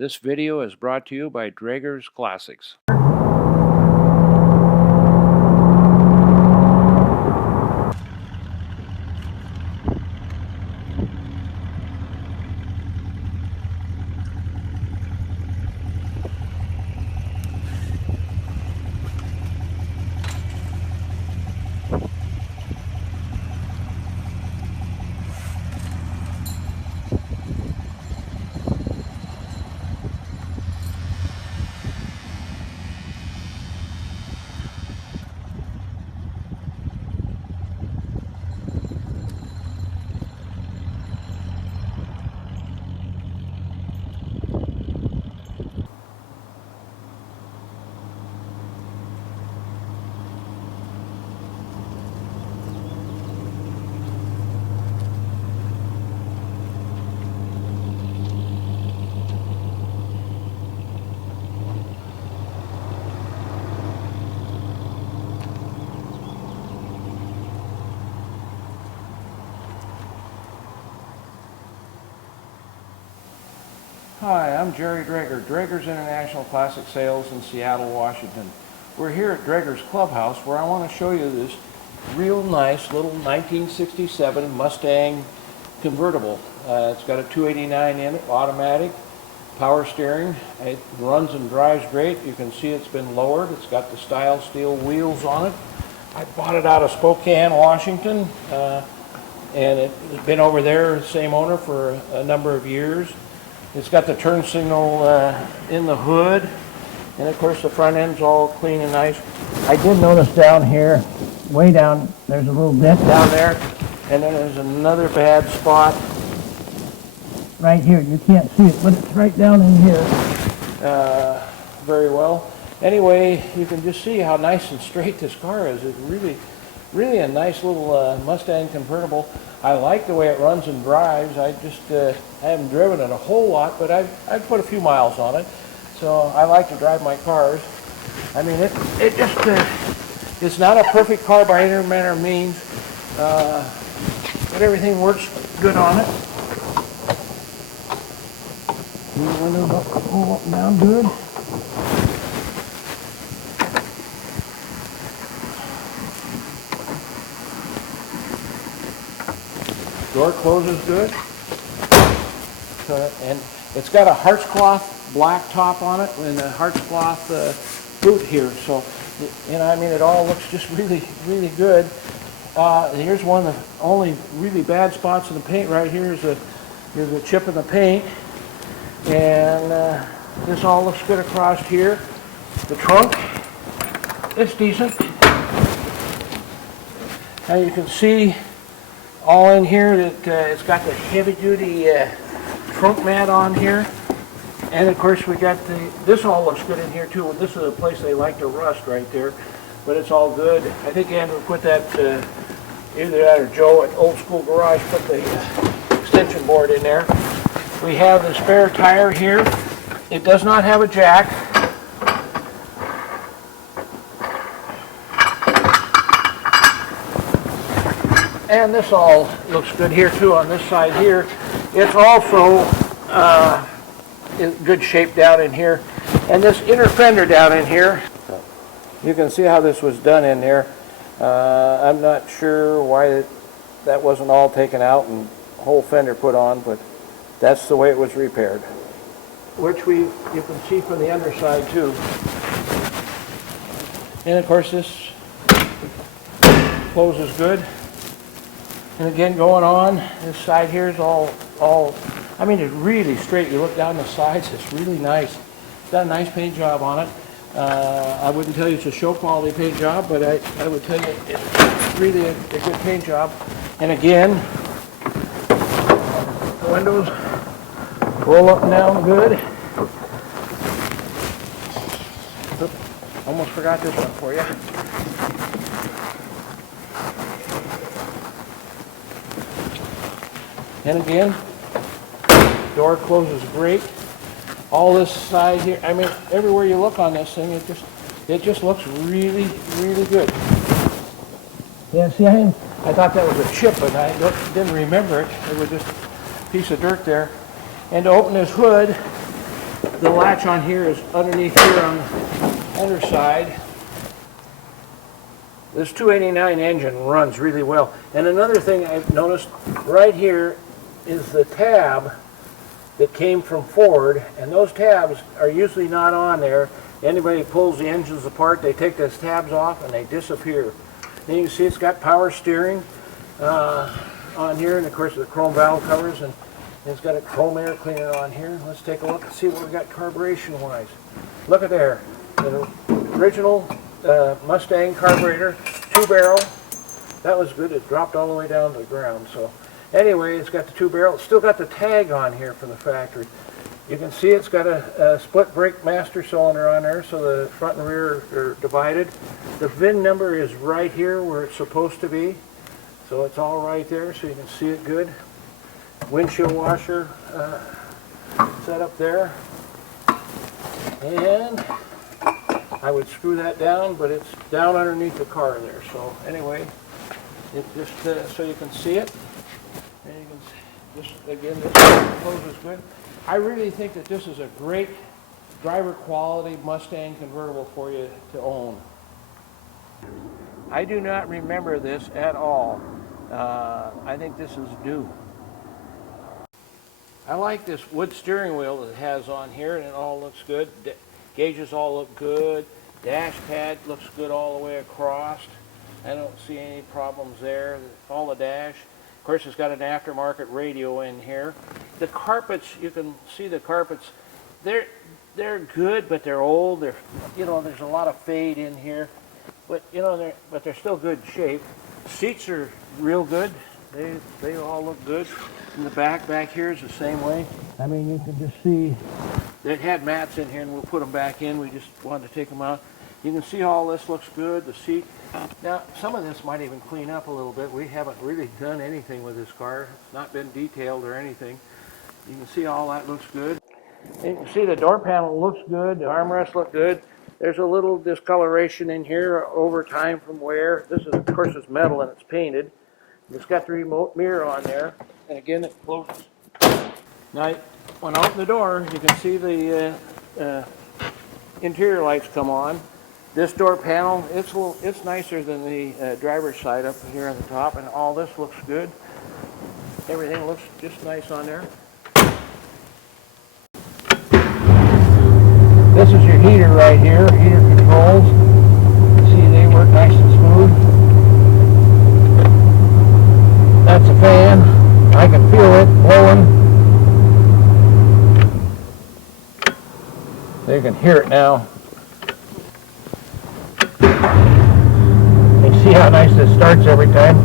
This video is brought to you by Draeger's Classics. Hi, I'm Jerry Draeger, Draeger's International Classic Sales in Seattle, Washington. We're here at Draeger's Clubhouse where I want to show you this real nice little 1967 Mustang convertible. It's got a 289 in it, automatic, power steering. It runs and drives great. You can see it's been lowered. It's got the style steel wheels on it. I bought it out of Spokane, Washington, and it's been over there, same owner, for a number of years. It's got the turn signal in the hood, and of course the front end's all clean and nice. I did notice down here, way down, there's a little dent down there, and then there's another bad spot right here. You can't see it, but it's right down in here very well. Anyway, you can just see how nice and straight this car is. It's really a nice little Mustang convertible. I like the way it runs and drives. I haven't driven it a whole lot, but I've put a few miles on it. So I like to drive my cars. I mean, it's not a perfect car by any manner of means, but everything works good on it. The windows up and down good. Door closes good, and it's got a Hartz cloth black top on it and a Hartz cloth boot here. So, I mean, it all looks just really good. Here's one of the only really bad spots in the paint. Right here is a chip in the paint, and this all looks good across here. The trunk, it's decent. Now you can see all in here that it's got the heavy-duty trunk mat on here, and of course we got this all looks good in here too. This is a place they like to rust right there, but it's all good. I think Andrew put that, either that or Joe at Old School Garage put the extension board in there. We have the spare tire here. It does not have a jack. And this all looks good here too on this side here. It's also in good shape down in here. And this inner fender down in here, you can see how this was done in there. I'm not sure why that wasn't all taken out and whole fender put on, but that's the way it was repaired. Which you can see from the underside too. And of course this closes good. And again, going on, this side here is all, I mean, it's really straight. You look down the sides, it's really nice. It's got a nice paint job on it. I wouldn't tell you it's a show quality paint job, but I would tell you it's really a good paint job. And again, the windows roll up and down good. Oops, almost forgot this one for you. And again, door closes great. All this side here, I mean, everywhere you look on this thing, it just looks really good. Yeah, see, I thought that was a chip, but I didn't remember it. It was just a piece of dirt there. And to open this hood, The latch on here is underneath here on the underside. This 289 engine runs really well. And another thing I've noticed right here is the tab that came from Ford, and those tabs are usually not on there. Anybody pulls the engines apart, they take those tabs off and they disappear. And you can see it's got power steering on here, and of course the chrome valve covers, and it's got a chrome air cleaner on here. Let's take a look and see what we got carburation wise. Look at there, the original Mustang carburetor, 2-barrel. That was good. It dropped all the way down to the ground. So anyway, it's got the 2-barrel. It's still got the tag on here from the factory. You can see it's got a split brake master cylinder on there, so the front and rear are divided. The VIN number is right here where it's supposed to be, so it's all right there, so you can see it good. Windshield washer set up there, and I would screw that down, but it's down underneath the car there. So anyway, it just so you can see it, and you can just again this close is good. I really think that this is a great driver quality Mustang convertible for you to own. I do not remember this at all. I think this is new. I like this wood steering wheel that it has on here, and it all looks good. Gauges all look good. Dash pad looks good all the way across. I don't see any problems there. All the dash. Of course, it's got an aftermarket radio in here. The carpets, you can see the carpets. They're good, but they're old. They're, you know, there's a lot of fade in here, but you know, they're still good shape. Seats are real good. They all look good. And the back here is the same way. I mean, you can just see they had mats in here, and we'll put them back in. We just wanted to take them out. You can see all this looks good. The seat. Now, some of this might even clean up a little bit. We haven't really done anything with this car. It's not been detailed or anything. You can see all that looks good. And you can see the door panel looks good. The armrests look good. There's a little discoloration in here over time from wear. This is, of course, it's metal and it's painted. It's got the remote mirror on there. And again, it closes. Now, when I open the door, you can see the interior lights come on. This door panel, it's nicer than the driver's side up here on the top, and all this looks good. Everything looks just nice on there. This is your heater right here, heater controls. See, they work nice and smooth. That's a fan. I can feel it blowing. You can hear it now. You see how nice this starts every time.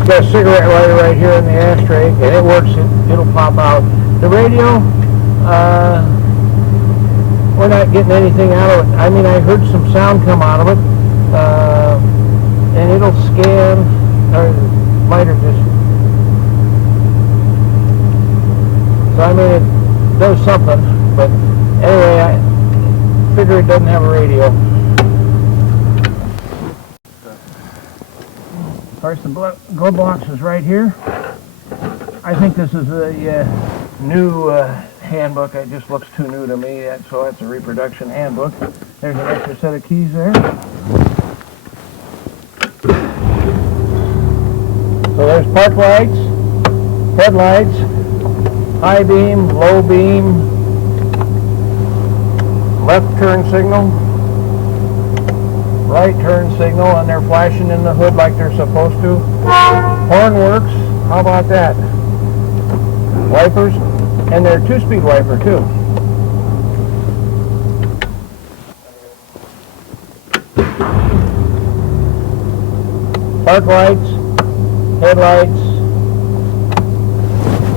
It's got a cigarette lighter right here in the ashtray, and it works. It'll pop out. The radio, we're not getting anything out of it. I mean, I heard some sound come out of it, and it'll scan, or might have just. So I mean, it does something, but anyway, I figure it doesn't have a radio. Of course, the glove box is right here. I think this is a new handbook. It just looks too new to me, so that's a reproduction handbook. There's an extra set of keys there. So there's park lights, headlights, high beam, low beam, left turn signal, right turn signal, and they're flashing in the hood like they're supposed to. Horn works. How about that? Wipers, and they're 2-speed wiper too. Park lights, headlights,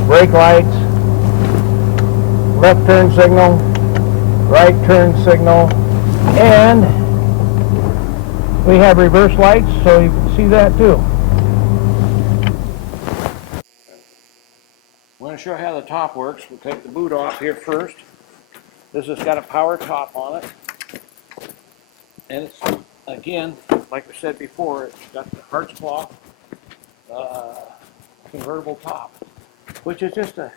brake lights, left turn signal, right turn signal, and we have reverse lights, so you can see that too. I'm going to show you how the top works. We'll take the boot off here first. This has got a power top on it. And it's, again, like I said before, it's got the Hartz cloth convertible top, which is just a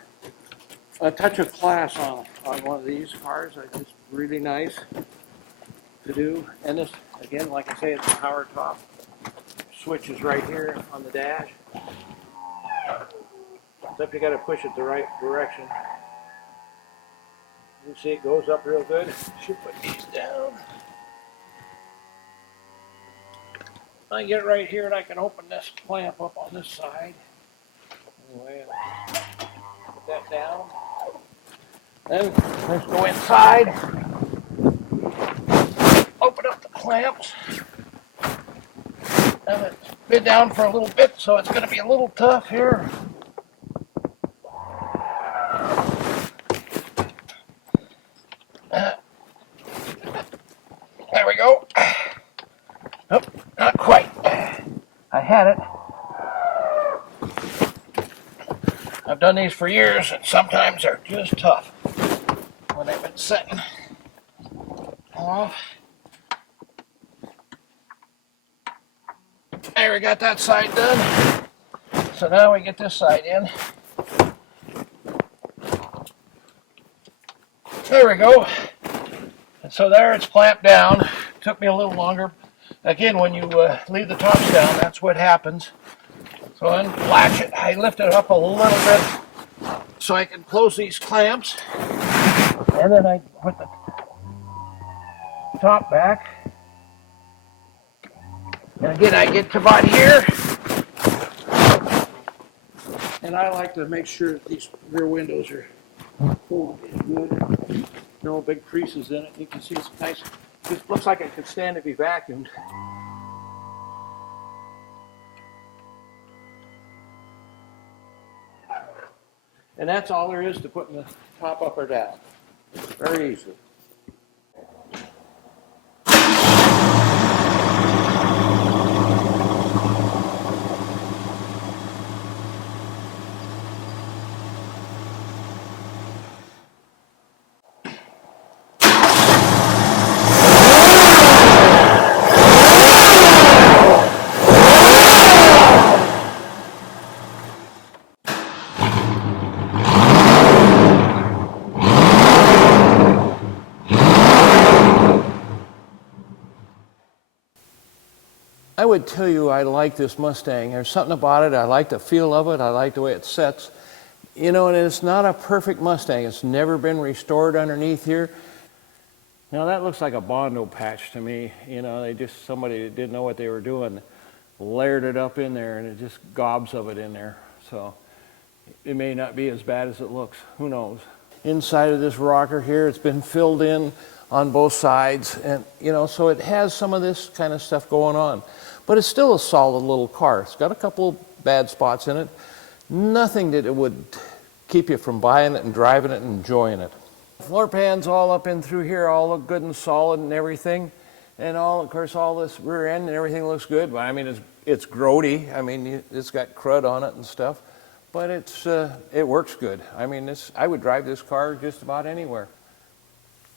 a touch of class on one of these cars. It's really nice to do. And this, again, like I say, it's a power top. Switch is right here on the dash. Except you got to push it the right direction. You see it goes up real good. Should put these down. I get right here and I can open this clamp up on this side. Anyway, put that down. Then let's go inside. Open up the clamps. And it's been down for a little bit, so it's going to be a little tough here. There we go. Oh, not quite. I had it. I've done these for years, and sometimes they're just tough when they've been setting off. There, we got that side done. So now we get this side in. There we go. And so there it's clamped down. Took me a little longer. Again, when you leave the tops down, that's what happens. So then latch it. I lift it up a little bit so I can close these clamps. And then I put the top back. And again, I get to about here. And I like to make sure that these rear windows are pulled in good. No big creases in it. You can see it's nice. It looks like it could stand to be vacuumed. And that's all there is to putting the top up or down. Very easy. I would tell you I like this Mustang. There's something about it. I like the feel of it. I like the way it sets. You know, and it's not a perfect Mustang. It's never been restored underneath here. Now that looks like a Bondo patch to me. You know, somebody that didn't know what they were doing layered it up in there, and it just gobs of it in there. So it may not be as bad as it looks. Who knows? Inside of this rocker here, it's been filled in on both sides, and you know, so it has some of this kind of stuff going on. But it's still a solid little car. It's got a couple bad spots in it. Nothing that it would keep you from buying it and driving it and enjoying it. Floor pans all up in through here, all look good and solid and everything. And of course, all this rear end and everything looks good. But I mean, it's grody. I mean, it's got crud on it and stuff. But it works good. I mean, I would drive this car just about anywhere.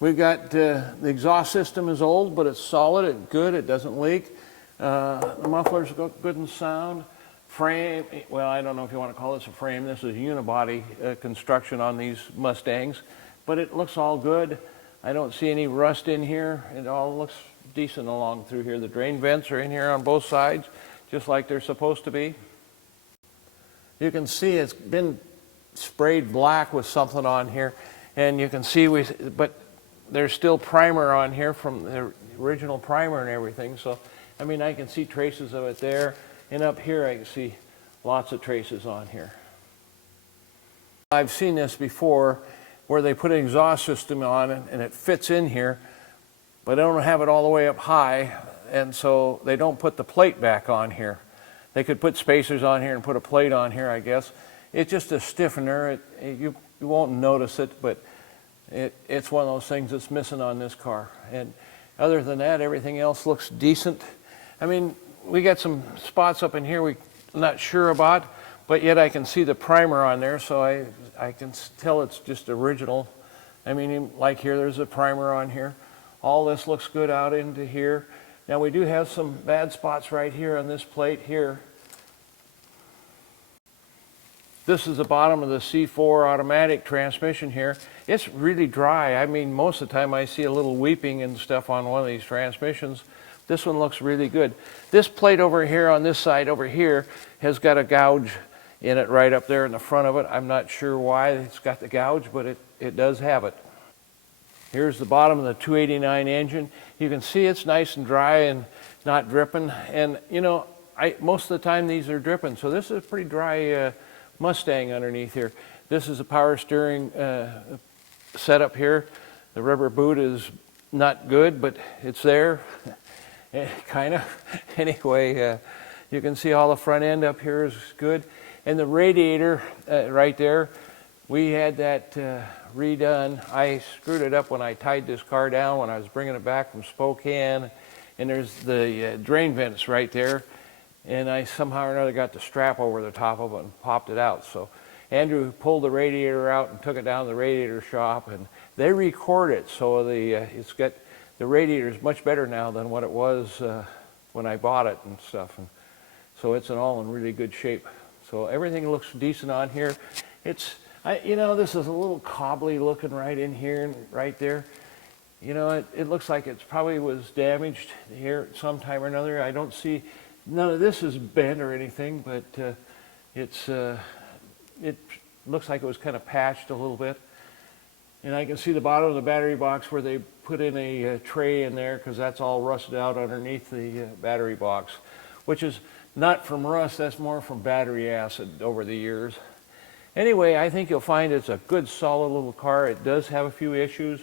We've got the exhaust system is old, but it's solid, it's good, it doesn't leak. The mufflers go good and sound. Frame, well, I don't know if you want to call this a frame. This is unibody construction on these Mustangs, but it looks all good. I don't see any rust in here. It all looks decent along through here. The drain vents are in here on both sides, just like they're supposed to be. You can see it's been sprayed black with something on here, and you can see but there's still primer on here from the original primer and everything. So, I mean, I can see traces of it there. And up here, I can see lots of traces on here. I've seen this before where they put an exhaust system on it and it fits in here, but they don't have it all the way up high. And so they don't put the plate back on here. They could put spacers on here and put a plate on here, I guess. It's just a stiffener. You won't notice it, but it's one of those things that's missing on this car. And other than that, everything else looks decent. I mean, we got some spots up in here we're not sure about, but yet I can see the primer on there, so I can tell it's just original. I mean, like here, there's a primer on here. All this looks good out into here. Now, we do have some bad spots right here on this plate here. This is the bottom of the C4 automatic transmission here. It's really dry. I mean, most of the time I see a little weeping and stuff on one of these transmissions. This one looks really good. This plate over here on this side over here has got a gouge in it right up there in the front of it. I'm not sure why it's got the gouge, but it does have it. Here's the bottom of the 289 engine. You can see it's nice and dry and not dripping. And you know, most of the time these are dripping. So this is a pretty dry Mustang underneath here. This is a power steering setup here. The rubber boot is not good, but it's there, kind of. Anyway, you can see all the front end up here is good. And the radiator right there, we had that redone. I screwed it up when I tied this car down when I was bringing it back from Spokane. And there's the drain vents right there. And I somehow or another got the strap over the top of it and popped it out. So Andrew pulled the radiator out and took it down to the radiator shop, and they recored it. So it's got, the radiator is much better now than what it was when I bought it and stuff. And so it's all in really good shape. So everything looks decent on here. You know, this is a little cobbly looking right in here and right there. You know, it looks like it's probably was damaged here sometime or another. I don't see, none of this is bent or anything, but it looks like it was kind of patched a little bit. And I can see the bottom of the battery box where they put in a tray in there, because that's all rusted out underneath the battery box, which is not from rust, that's more from battery acid over the years. Anyway, I think you'll find it's a good solid little car. It does have a few issues.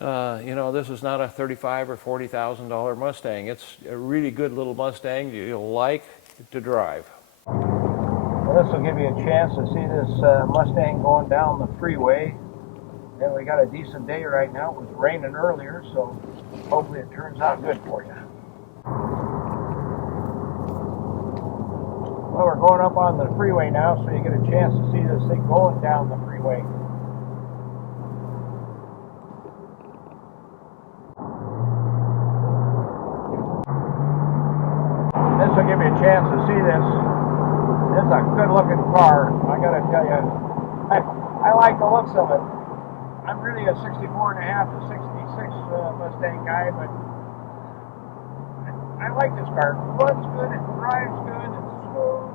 You know, this is not a $35,000 or $40,000 Mustang. It's a really good little Mustang you'll like to drive. Well, this will give you a chance to see this Mustang going down the freeway. And we got a decent day right now. It was raining earlier, so hopefully it turns out good for you. Well, we're going up on the freeway now, so you get a chance to see this thing going down the freeway. This will give you a chance to see this. This is a good-looking car. I gotta tell you, I like the looks of it. I'm really a 64.5 to 66 Mustang guy, but I like this car. It runs good, it drives good, it's smooth.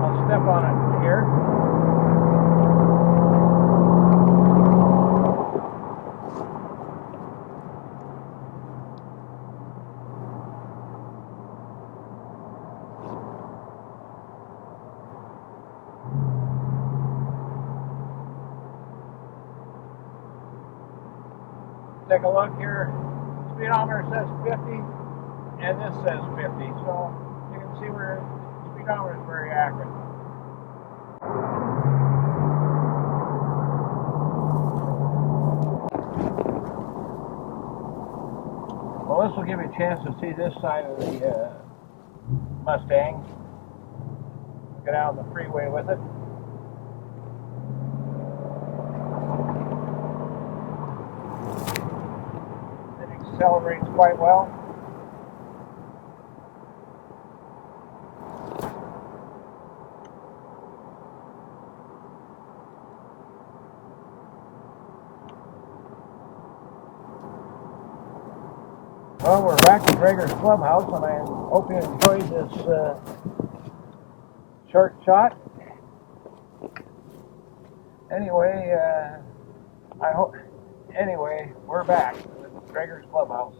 I'll step on it here. Take a look here. Speedometer says 50, and this says 50. So you can see where the speedometer is very accurate. Well, this will give you a chance to see this side of the Mustang. Get out on the freeway with it. Accelerates quite well. Well, we're back at Drager's Clubhouse, and I hope you enjoyed this short shot. Anyway, we're back. Drager's Clubhouse.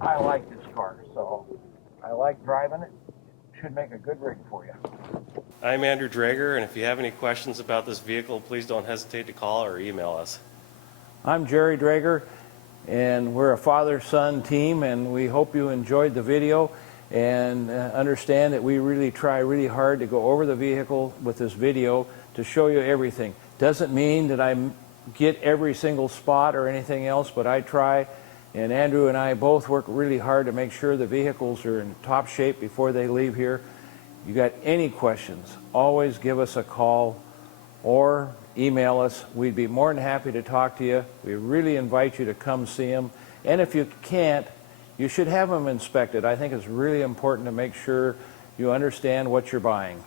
I like this car, so I like driving it. Should make a good rig for you. I'm Andrew Drager, and if you have any questions about this vehicle, please don't hesitate to call or email us. I'm Jerry Drager, and we're a father-son team, and we hope you enjoyed the video and understand that we really try really hard to go over the vehicle with this video to show you everything. Doesn't mean that I get every single spot or anything else, but I try, and Andrew and I both work really hard to make sure the vehicles are in top shape before they leave here. You got any questions, always give us a call or email us. We'd be more than happy to talk to you. We really invite you to come see them. And if you can't, you should have them inspected. I think it's really important to make sure you understand what you're buying.